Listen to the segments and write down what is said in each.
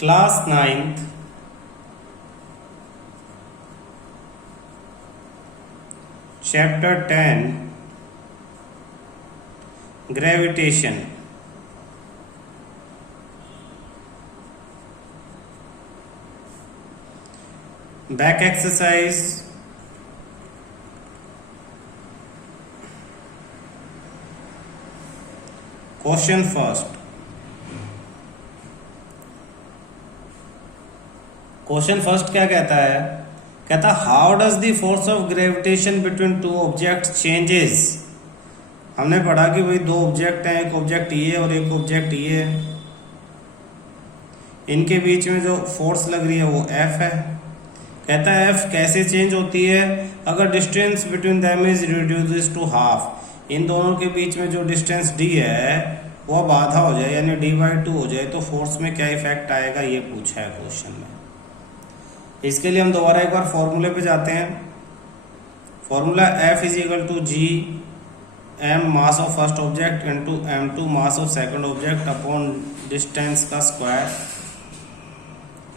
Class 9th chapter 10 gravitation. Back exercise. Question first. Question first क्या कहता है? कहता how does the force of gravitation between two object changes. हमने पढ़ा कि भाई दो ऑब्जेक्ट हैं, एक ऑब्जेक्ट ये और एक ऑब्जेक्ट ये है, इनके बीच में जो फोर्स लग रही है वो F है। कहता है F कैसे चेंज होती है? अगर distance between them is reduces to half, इन दोनों के बीच में जो डिस्टेंस d है वो अब आधा हो जाए यानी d/2 हो जाए तो फोर्स में क्या इफेक्ट आएगा, ये पूछा है क्वेश्चन में। इसके लिए हम दोबारा एक बार फॉर्मूले पे जाते हैं। Formula F is equal to G m mass of first object into m2 mass of second object upon distance का स्क्वायर।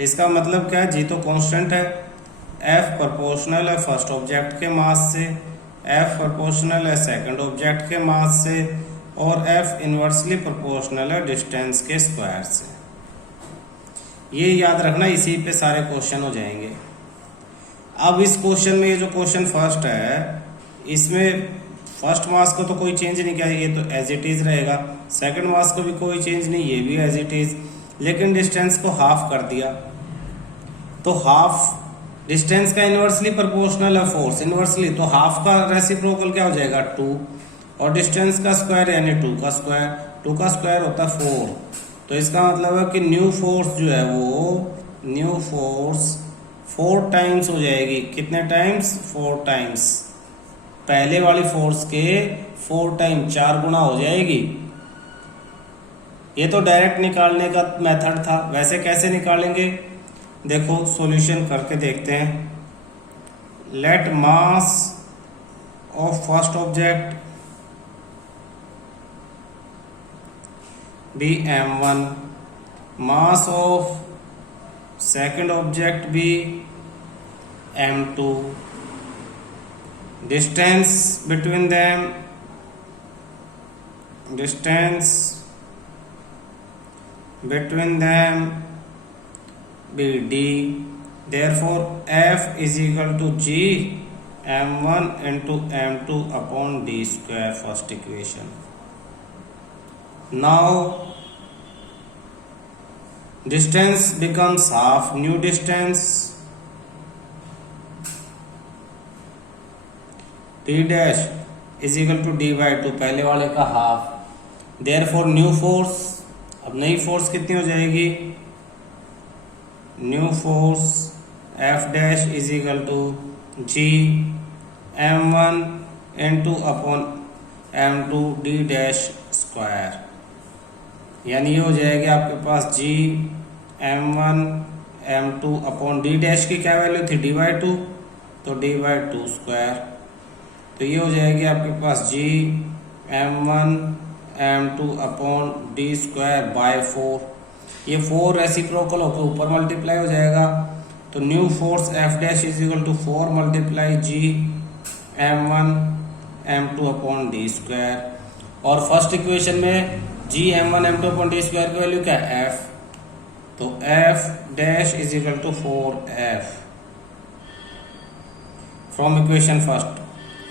इसका मतलब क्या है? G तो कांस्टेंट है, F प्रोपोर्शनल है फर्स्ट ऑब्जेक्ट के मास से, F प्रोपोर्शनल है सेकंड ऑब्जेक्ट के मास से और F इनवर्सली प्रोपोर्शनल है डिस्टेंस के स्क्वायर से। ये याद रखना, इसी पे सारे क्वेश्चन हो जाएंगे। अब इस क्वेश्चन में ये जो क्वेश्चन फर्स्ट है इसमें फर्स्ट मास को तो कोई चेंज नहीं किया, ये तो एज इट इज रहेगा। सेकंड मास को भी कोई चेंज नहीं, ये भी एज इट इज, लेकिन डिस्टेंस को हाफ कर दिया। तो हाफ डिस्टेंस का इनवर्सली प्रोपोर्शनल है फोर्स, इनवर्सली, तो हाफ का रेसिप्रोकल क्या हो जाएगा 2 और डिस्टेंस का स्क्वायर यानी 2 का स्क्वायर, 2 का स्क्वायर होता है 4। तो इसका मतलब है कि न्यू फोर्स जो है वो न्यू फोर्स 4 टाइम्स हो जाएगी। कितने टाइम्स? 4 टाइम्स। पहले वाली फोर्स के 4 टाइम, 4 गुना हो जाएगी। ये तो डायरेक्ट निकालने का मेथड था, वैसे कैसे निकालेंगे देखो सॉल्यूशन करके देखते हैं। Let mass of first object be m1, mass of second object be m2, distance between them be d, therefore F is equal to G m1 into m2 upon d square, first equation. Now distance becomes half, new distance d dash is equal to d/2, पहले वाले का half. therefore new force, अब नई force कितनी हो जाएगी? New force F dash is equal to G m1 into upon m2 d dash square, यानी ये हो जाएगी आपके पास G m1 m2 upon D dash की क्या वैल्यू थी? d/2, तो d/2 स्क्वायर। तो ये हो जाएगी आपके पास G m1 m2 upon D square by 4। ये 4 रेसिप्रोकल होकर ऊपर मल्टीप्लाई हो जाएगा, तो new force F dash is equal to 4 multiply G m1 m2 upon D square. और फर्स्ट इक्वेशन में G m1 m2 upon D square की value क्या है? F, तो F dash is equal to 4F from equation first,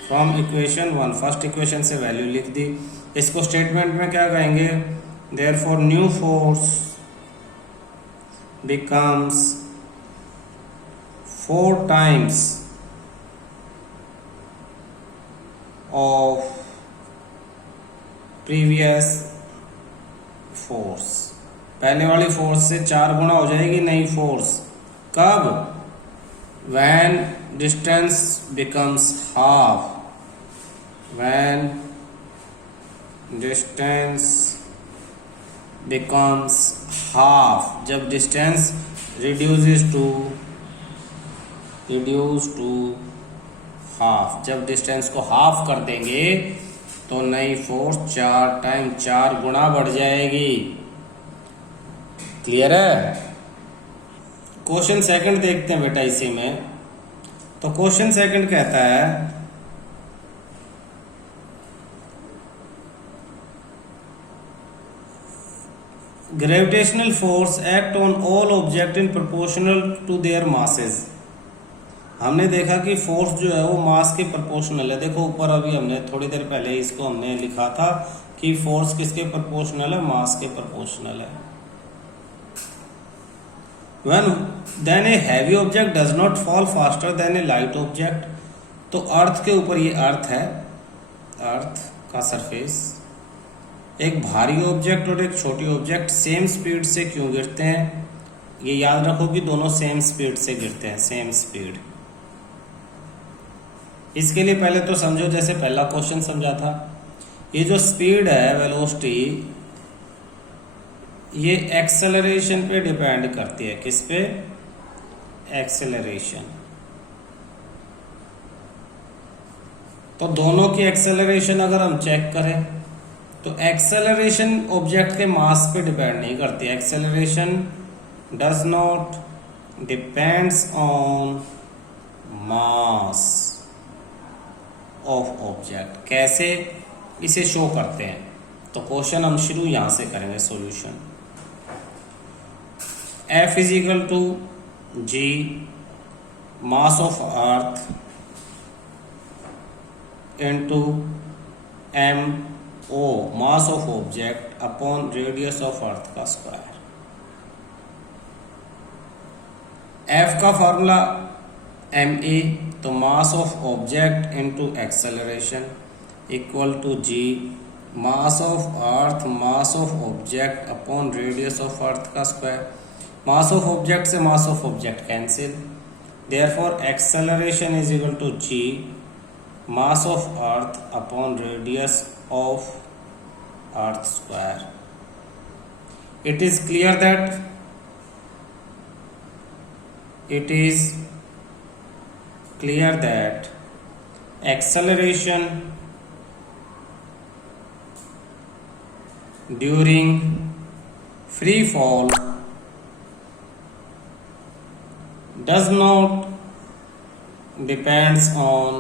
from equation 1, first equation से value लिख दी। इसको स्टेटमेंट में क्या कहेंगे? Therefore new force becomes 4 times of previous force. पहले वाली फोर्स से 4 गुना हो जाएगी नई फोर्स। कब? When distance becomes half, when distance becomes half, जब डिस्टेंस रिड्यूस टू हाफ, जब डिस्टेंस को हाफ कर देंगे तो नई फोर्स 4 टाइम 4 गुना बढ़ जाएगी। क्लियर है? क्वेश्चन सेकंड देखते हैं बेटा इसी में। तो क्वेश्चन सेकंड कहता है gravitational force act on all object in proportional to their masses. हमने देखा कि फोर्स जो है वो मास के प्रोपोर्शनल है। देखो ऊपर अभी हमने थोड़ी देर पहले इसको हमने लिखा था कि फोर्स किसके प्रोपोर्शनल है, मास के प्रोपोर्शनल है। When then a heavy object does not fall faster than a light object। तो अर्थ के ऊपर, ये अर्थ है, अर्थ का सरफेस, एक भारी ऑब्जेक्ट और एक छोटी ऑब्जेक्ट सेम स्पीड से क्यों गिरते हैं? ये याद रखो कि दोनों सेम स्पीड से गिरते हैं, सेम स्पीड। इसके लिए पहले तो समझो, जैसे पहला क्वेश्चन समझा था, ये जो स्पीड है, वेलोसिटी, ये एक्सेलरेशन पे डिपेंड करती है। किस पे? एक्सेलरेशन। तो दोनों की एक्सेलरेशन अगर हम चेक करें तो एक्सेलरेशन ऑब्जेक्ट के मास पे डिपेंड नहीं करती। Acceleration does not depends on mass of object. कैसे इसे शो करते हैं? तो क्वेश्चन हम शुरू यहां से करेंगे, solution. F is equal to G mass of earth into M O mass of object upon radius of earth का स्क्वायर। F का फॉर्मूला एम ए, तो mass of object into acceleration equal to G mass of earth mass of object upon radius of earth का square. Mass of object से mass of object cancel, therefore acceleration is equal to G mass of earth upon radius of earth square. It is clear that acceleration during free fall does not depends on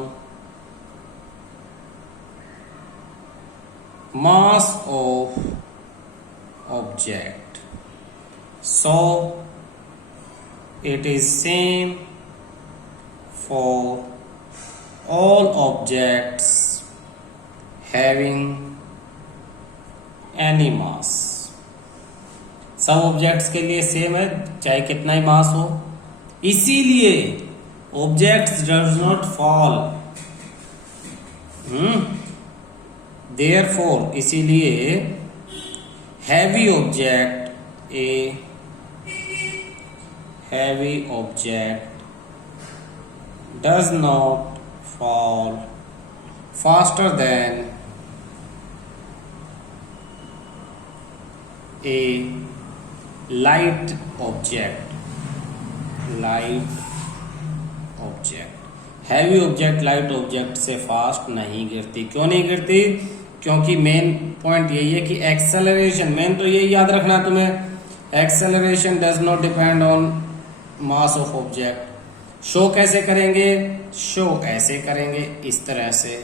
mass of object, so it is same for all objects having any mass। सब objects के लिए same है, चाहे कितना ही mass हो। इसीलिए objects does not fall, therefore इसीलिए heavy object, a heavy object does not fall faster than a light object। Heavy object light object से फास्ट नहीं गिरती। क्यों नहीं गिरती? क्योंकि मेन पॉइंट यही है कि एक्सेलरेशन, मेन तो यही याद रखना तुम्हें, acceleration does not depend on mass of object. Show कैसे करेंगे? शो ऐसे करेंगे, इस तरह से।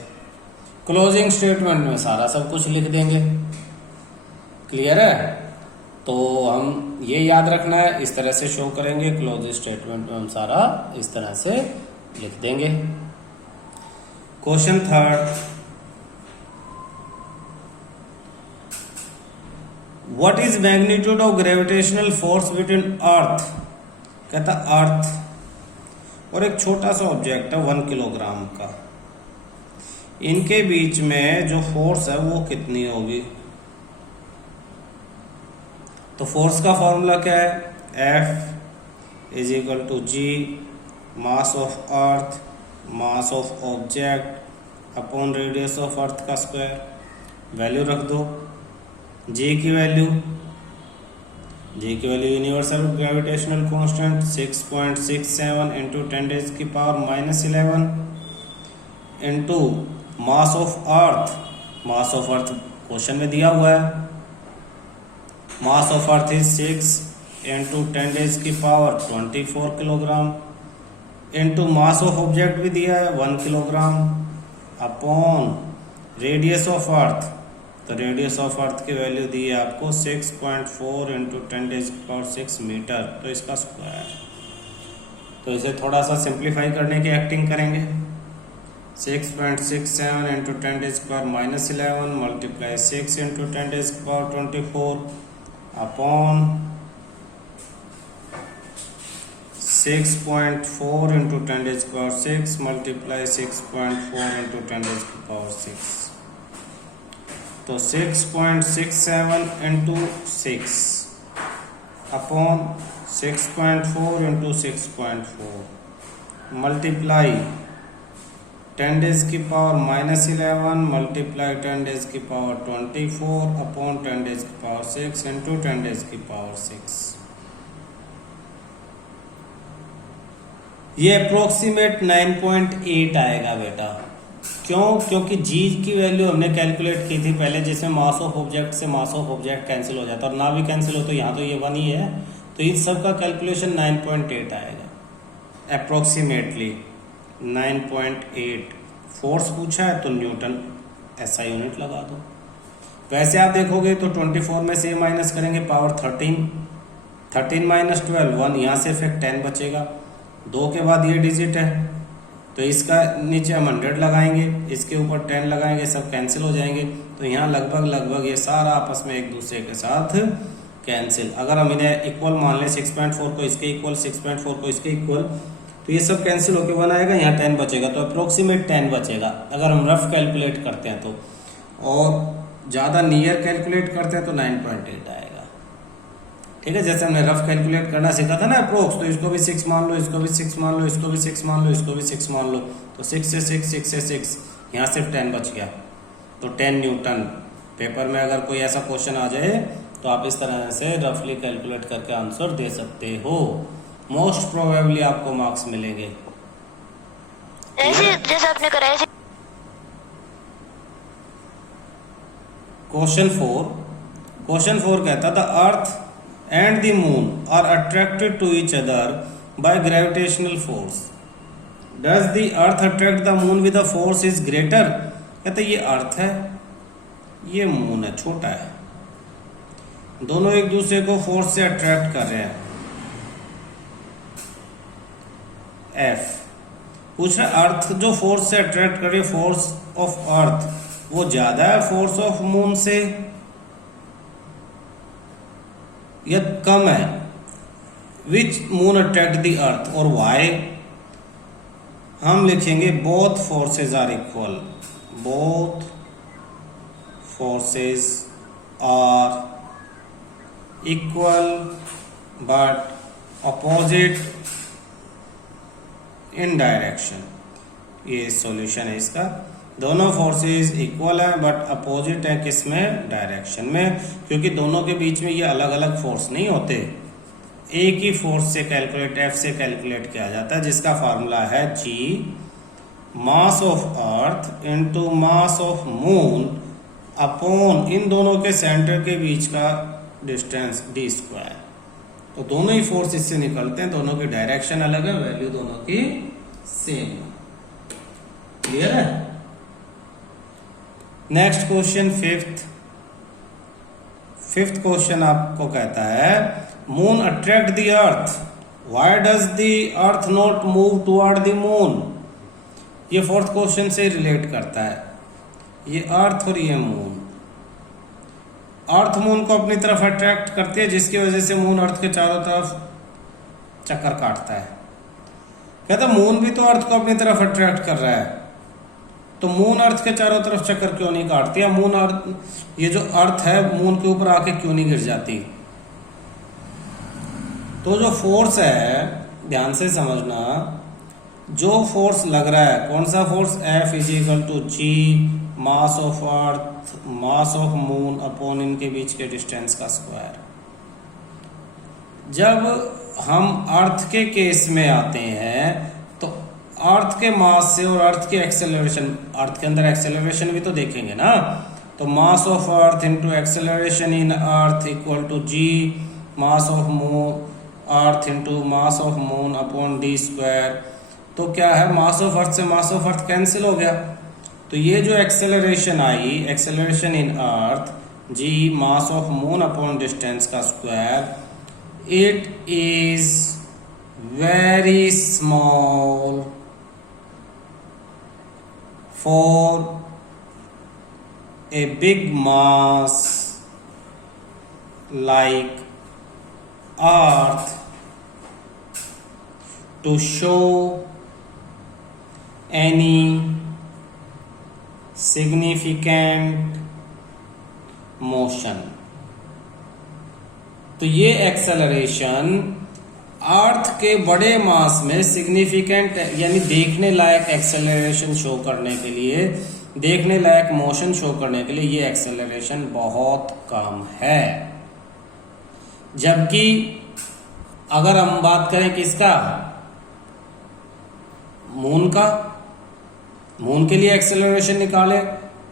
क्लोजिंग स्टेटमेंट में सारा सब कुछ लिख देंगे। क्लियर है? तो हम ये याद रखना है, इस तरह से शो करेंगे। क्लोजिंग स्टेटमेंट में हम सारा इस तरह से लिख देंगे। Question third, what is magnitude of gravitational force between अर्थ? कहता अर्थ और एक छोटा सा ऑब्जेक्ट है 1 किलोग्राम का, इनके बीच में जो फोर्स है वो कितनी होगी? तो फोर्स का फॉर्मूला क्या है? F is equal to G mass of earth mass of object upon radius of earth का स्क्वायर। वैल्यू रख दो, जी की value universal gravitational constant 6.67 into 10⁻⁻11 into mass of earth. Mass of earth question में दिया हुआ है, mass of earth is 6 into 10 raise की power 24 kilogram into mass of object भी दिया है 1 kilogram upon radius of earth, तो रेडियस ऑफ अर्थ की वैल्यू दी है आपको 6.4 इंटू 10 रेज की पावर 6 मीटर, तो इसका स्क्वायर। तो इसे थोड़ा सा सिंप्लीफाई करने की एक्टिंग करेंगे। 6.67 इंटू 10 रेज की पावर -11 मल्टीप्लाई 6 इंटू 10 रेज की पावर 24 अपॉन 6.4 इंटू 10 रेज की पावर 6 मल्टीप्लाई 6.4 इंटू 10 रेज की पावर 6, तो 6.67 into 6 upon 6.4 into 6.4 multiply 10 raise की पावर -11 मल्टीप्लाई 10 रेज की पावर 24 अपॉन 10 रेज की पावर 6 इंटू 10 रेज की पावर 6। ये अप्रोक्सीमेट 9.8 आएगा बेटा। क्यों? क्योंकि जी की वैल्यू हमने कैलकुलेट की थी पहले, जिसमें मास ऑफ ऑब्जेक्ट से मास ऑफ ऑब्जेक्ट कैंसिल हो जाता है और ना भी कैंसिल हो तो यहाँ तो ये 1 ही है, तो इन सब का कैलकुलेशन 9.8 आएगा अप्रोक्सीमेटली 9.8। फोर्स पूछा है तो न्यूटन ऐसा यूनिट लगा दो। वैसे आप देखोगे तो 24 में से माइनस करेंगे पावर 13 माइनस 12 1, यहाँ से फिर 10 बचेगा, 2 के बाद ये डिजिट है तो इसका नीचे हम 100 लगाएंगे, इसके ऊपर 10 लगाएंगे, सब कैंसिल हो जाएंगे, तो यहाँ लगभग ये सारा आपस में एक दूसरे के साथ कैंसिल। अगर हम इन्हें इक्वल मान लें 6.4 को इसके इक्वल 6.4 को इसके इक्वल, तो ये सब कैंसिल होके 1 आएगा, यहाँ 10 बचेगा, तो अप्रोक्सीमेट 10 बचेगा अगर हम रफ कैलकुलेट करते हैं तो, और ज़्यादा नियर कैलकुलेट करते हैं तो 9.8 आएगा। ठीक है, जैसे हमने रफ कैलकुलेट करना सीखा था ना अप्रोक्स, तो इसको भी 6 मान लो, इसको भी 6 मान लो, इसको भी 6 मान लो, इसको भी 6 मान लो, तो 6 से 6 यहाँ सिर्फ 10 बच गया, तो 10 न्यूटन। पेपर में अगर कोई ऐसा क्वेश्चन आ जाए तो आप इस तरह से रफली कैलकुलेट करके आंसर दे सकते हो, मोस्ट प्रोबेबली आपको मार्क्स मिलेंगे। ऐसे जैसे आपने कराया। क्वेश्चन 4 कहता था अर्थ and the moon are attracted to each other by gravitational force. Does the earth attract the moon with a force is greater? कहते ये अर्थ है, ये मून है, छोटा है, दोनों एक दूसरे को फोर्स से अट्रैक्ट कर रहे हैं। F पूछ रहा अर्थ जो फोर्स से अट्रैक्ट कर रही है, फोर्स ऑफ अर्थ वो ज्यादा है फोर्स ऑफ मून से या कम है? Which moon attract the earth और वाई? हम लिखेंगे both forces are equal, both forces are equal but opposite in direction. ये सॉल्यूशन है इसका, दोनों फोर्सेस इक्वल है बट अपोजिट है किसमें? डायरेक्शन में, क्योंकि दोनों के बीच में ये अलग अलग फोर्स नहीं होते, एक ही फोर्स से कैलकुलेट एफ से कैलकुलेट किया जाता है, जिसका फार्मूला है G mass of earth into mass of moon upon इन दोनों के सेंटर के बीच का डिस्टेंस डी स्क्वायर। तो दोनों ही फोर्स इससे निकलते हैं, दोनों की डायरेक्शन अलग है, वैल्यू दोनों की सेम। क्लियर है? नेक्स्ट क्वेश्चन फिफ्थ क्वेश्चन आपको कहता है moon attract the earth, why does the earth not move toward the moon? ये फोर्थ क्वेश्चन से रिलेट करता है, ये अर्थ और ये मून। अर्थ मून को अपनी तरफ अट्रैक्ट करती है, जिसकी वजह से मून अर्थ के चारों तरफ चक्कर काटता है। कहता मून भी तो अर्थ को अपनी तरफ अट्रैक्ट कर रहा है, तो मून अर्थ के चारों तरफ चक्कर क्यों नहीं काटती है? मून अर्थ, ये जो अर्थ है मून के ऊपर आके क्यों नहीं गिर जाती? तो जो फोर्स है, ध्यान से समझना, जो फोर्स लग रहा है, कौन सा force? F is equal to G mass of earth mass of moon upon इनके बीच के डिस्टेंस का स्क्वायर। जब हम अर्थ के केस में आते हैं तो अर्थ के मास से और अर्थ के एक्सेलरेशन, अर्थ के अंदर एक्सेलरेशन भी तो देखेंगे ना, तो mass of earth into acceleration in earth equal to G mass of moon earth into mass of moon upon D square. तो क्या है, मास ऑफ अर्थ से मास ऑफ अर्थ कैंसिल हो गया। तो ये जो एक्सेलरेशन आई, acceleration in earth G mass of moon upon distance का square, it is very small for a big mass like earth to show any significant motion। तो ये एक्सेलरेशन अर्थ के बड़े मास में सिग्निफिकेंट यानी देखने लायक एक्सेलरेशन शो करने के लिए, देखने लायक मोशन शो करने के लिए ये एक्सेलरेशन बहुत कम है। जबकि अगर हम बात करें किसका, मून का, मून के लिए एक्सेलरेशन निकाले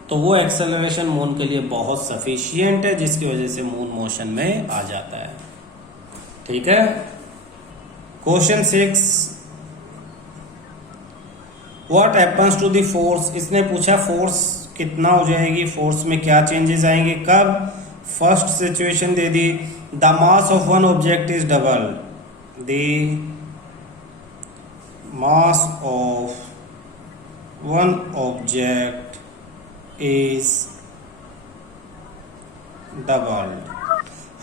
तो वो एक्सेलरेशन मून के लिए बहुत सफिशिएंट है, जिसकी वजह से मून मोशन में आ जाता है। ठीक है। Question 6, what happens to the force. इसने पूछा फोर्स कितना हो जाएगी, फोर्स में क्या चेंजेस आएंगे, कब। फर्स्ट सिचुएशन दे दी, the mass of one object is double, the mass of one object is doubled.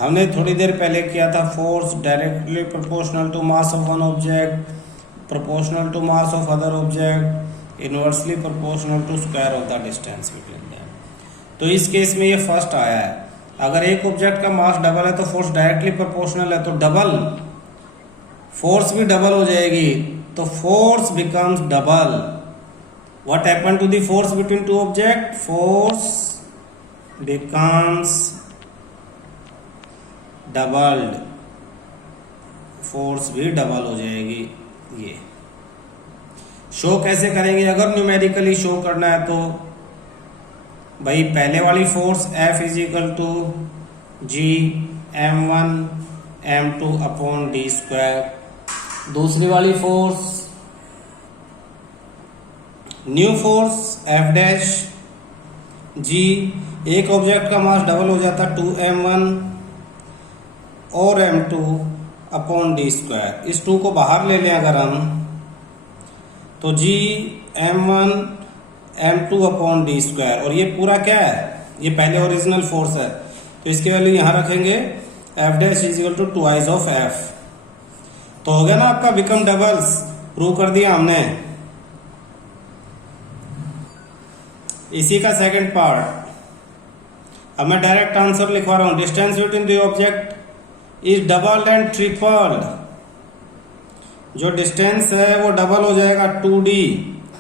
हमने थोड़ी देर पहले किया था, force directly proportional to mass of one object, proportional to mass of other object, inversely proportional to square of the distance between them. तो इस case में ये फर्स्ट आया है। अगर एक ऑब्जेक्ट का मास डबल है तो फोर्स डायरेक्टली प्रोपोर्शनल है, तो डबल फोर्स भी डबल हो जाएगी, तो force becomes double. What happen to the force between two object, force becomes doubled, force भी डबल हो जाएगी। ये शो कैसे करेंगे, अगर न्यूमेरिकली शो करना है तो भाई पहले वाली force F is equal to G m1 m2 upon D square, दूसरी वाली force new force F dash G, एक ऑब्जेक्ट का मास डबल हो जाता 2m1 और m2 अपॉन डी स्क्वायर। इस 2 को बाहर ले लें अगर हम, तो जी m1 m2 upon D square, और ये पूरा क्या है, ये पहले ओरिजिनल फोर्स है, तो इसकी वैल्यू यहां रखेंगे F dash is equal to twice of F। तो हो गया ना आपका बिकम डबल्स, प्रूव कर दिया हमने। इसी का सेकंड पार्ट, अब मैं डायरेक्ट आंसर लिखवा रहा हूं, distance between the object is double and triple. जो डिस्टेंस है वो डबल हो जाएगा 2D,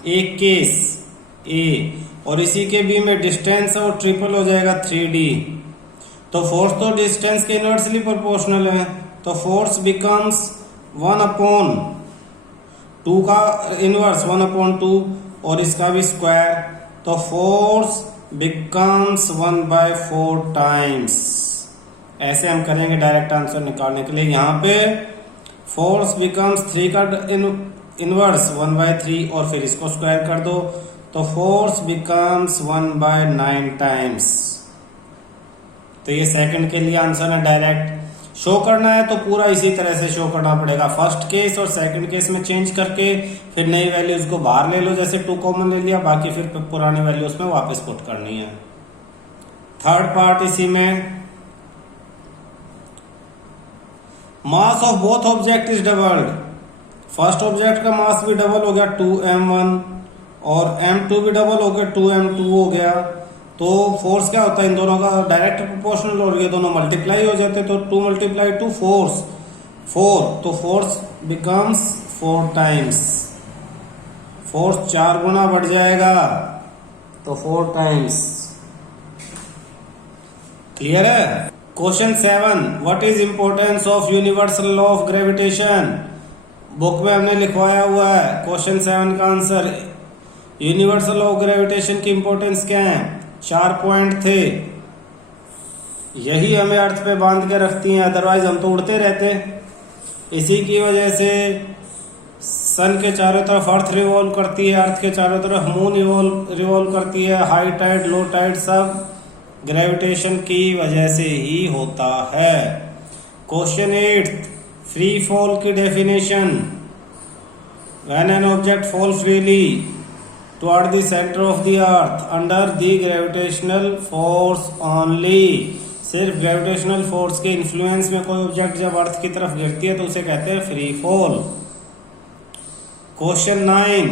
एक केस A, और इसी के बी में डिस्टेंस है वो ट्रिपल हो जाएगा 3D। तो फोर्स तो डिस्टेंस के इनवर्सली प्रोपोर्शनल है, तो फोर्स बिकम्स 1/2 का इनवर्स 1/2 और इसका भी स्क्वायर, तो फोर्स बिकम्स 1/4 टाइम्स। ऐसे हम करेंगे डायरेक्ट आंसर निकालने के लिए। यहाँ पे फोर्स बिकम्स 3 का इनवर्स 1/3 और फिर इसको स्क्वायर कर दो, तो फोर्स बिकम्स 1/9 टाइम्स। तो ये सेकंड के लिए आंसर है। डायरेक्ट शो करना है तो पूरा इसी तरह से शो करना पड़ेगा, फर्स्ट केस और सेकंड केस में चेंज करके फिर नई वैल्यूज को बाहर ले लो, जैसे 2 कॉमन ले लिया, बाकी फिर पुरानी वैल्यू उसमें वापस पुट करनी है। थर्ड पार्ट इसी में, mass of both object is doubled. First object का मास भी डबल हो गया 2m1 और m2 भी डबल हो गया 2m2 हो गया। तो फोर्स क्या होता है, इन दोनों का डायरेक्ट प्रोपोर्शनल और ये दोनों मल्टीप्लाई हो जाते, तो 2 × 2 फोर्स 4, तो फोर्स बिकम्स 4 टाइम्स। फोर्स 4 गुना बढ़ जाएगा, तो 4 टाइम्स। क्लियर है। Question 7, what is importance of universal law of gravitation. Book में हमने लिखवाया हुआ है क्वेश्चन 7 का answer. Universal law of gravitation की इंपोर्टेंस क्या है, 4 पॉइंट थे। यही हमें अर्थ पे बांध के रखती हैं, अदरवाइज हम तो उड़ते रहते। इसी की वजह से सन के चारों तरफ अर्थ रिवॉल्व करती है, अर्थ के चारों तरफ मून रिवॉल्व करती है। हाई टाइड लो टाइड सब ग्रेविटेशन की वजह से ही होता है। क्वेश्चन 8, फ्री फॉल की definition. When an object fall freely toward the centre of the earth under the gravitational force only. सिर्फ ग्रेविटेशनल फोर्स के इन्फ्लुएंस में कोई ऑब्जेक्ट जब अर्थ की तरफ गिरती है तो उसे कहते हैं free fall. Question 9,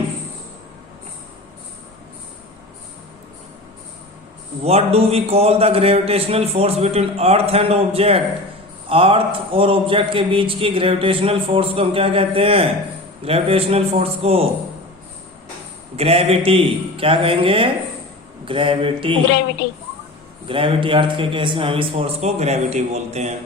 what do we call the gravitational force between earth and object. Earth और ऑब्जेक्ट के बीच की ग्रेविटेशनल फोर्स को हम क्या कहते हैं? ग्रेविटेशनल फोर्स को ग्रेविटी। क्या कहेंगे? ग्रेविटी। ग्रेविटी। ग्रेविटी। अर्थ के केस में हम इस फोर्स को ग्रेविटी बोलते हैं।